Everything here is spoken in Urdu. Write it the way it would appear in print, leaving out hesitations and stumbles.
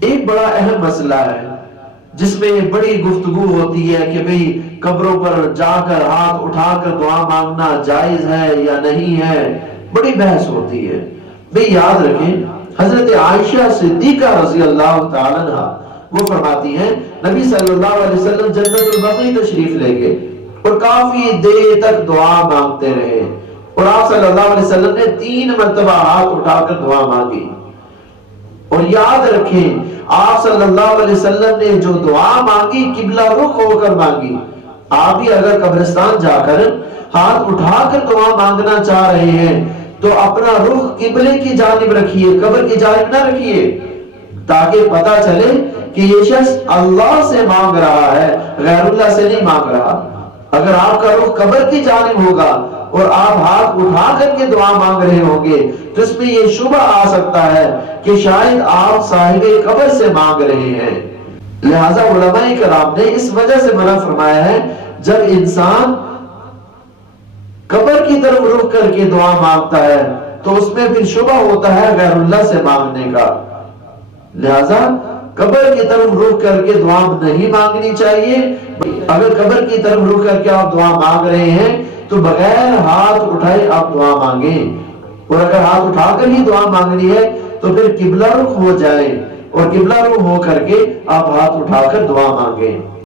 ایک بڑا اہم مسئلہ ہے جس میں بڑی گفتگو ہوتی ہے کہ بھئی قبروں پر جا کر ہاتھ اٹھا کر دعا مانگنا جائز ہے یا نہیں ہے، بڑی بحث ہوتی ہے۔ بھئی یاد رکھیں، حضرت عائشہ صدیقہ رضی اللہ تعالیٰ عنہ وہ فرماتی ہیں نبی صلی اللہ علیہ وسلم جنت البقیع تشریف لے گئے اور کافی دیر تک دعا مانگتے رہے، اور آپ صلی اللہ علیہ وسلم نے 3 مرتبہ ہاتھ اٹھا کر دعا مانگی۔ اور یاد رکھیں آپ صلی اللہ علیہ وسلم نے جو دعا مانگی قبلہ رخ ہو کر مانگی۔ آپ بھی اگر قبرستان جا کر ہاتھ اٹھا کر دعا مانگنا چاہ رہے ہیں تو اپنا رخ قبلے کی جانب رکھیے، قبر کی جانب نہ رکھیے، تاکہ پتہ چلے کہ یہ شخص اللہ سے مانگ رہا ہے، غیر اللہ سے نہیں مانگ رہا۔ اگر آپ کا رخ قبر کی جانب ہوگا اور آپ ہاتھ اٹھا کر کے دعا مانگ رہے ہوں گے تو اس میں یہ شبہ آ سکتا ہے کہ شاید آپ صاحب قبر سے مانگ رہے ہیں۔ لہٰذا علماء کرام نے اس وجہ سے منع فرمایا ہے جب انسان قبر کی طرف رخ کر کے دعا مانگتا ہے تو اس میں پھر شبہ ہوتا ہے غیر اللہ سے مانگنے کا، لہذا قبر کی طرف رخ کر کے دعا نہیں مانگنی چاہیے۔ اگر قبر کی طرف رخ کر کے آپ دعا مانگ رہے ہیں تو بغیر ہاتھ اٹھائے آپ دعا مانگیں، اور اگر ہاتھ اٹھا کر ہی دعا مانگنی ہے تو پھر قبلہ رخ ہو جائے اور قبلہ رخ ہو کر کے آپ ہاتھ اٹھا کر دعا مانگیں۔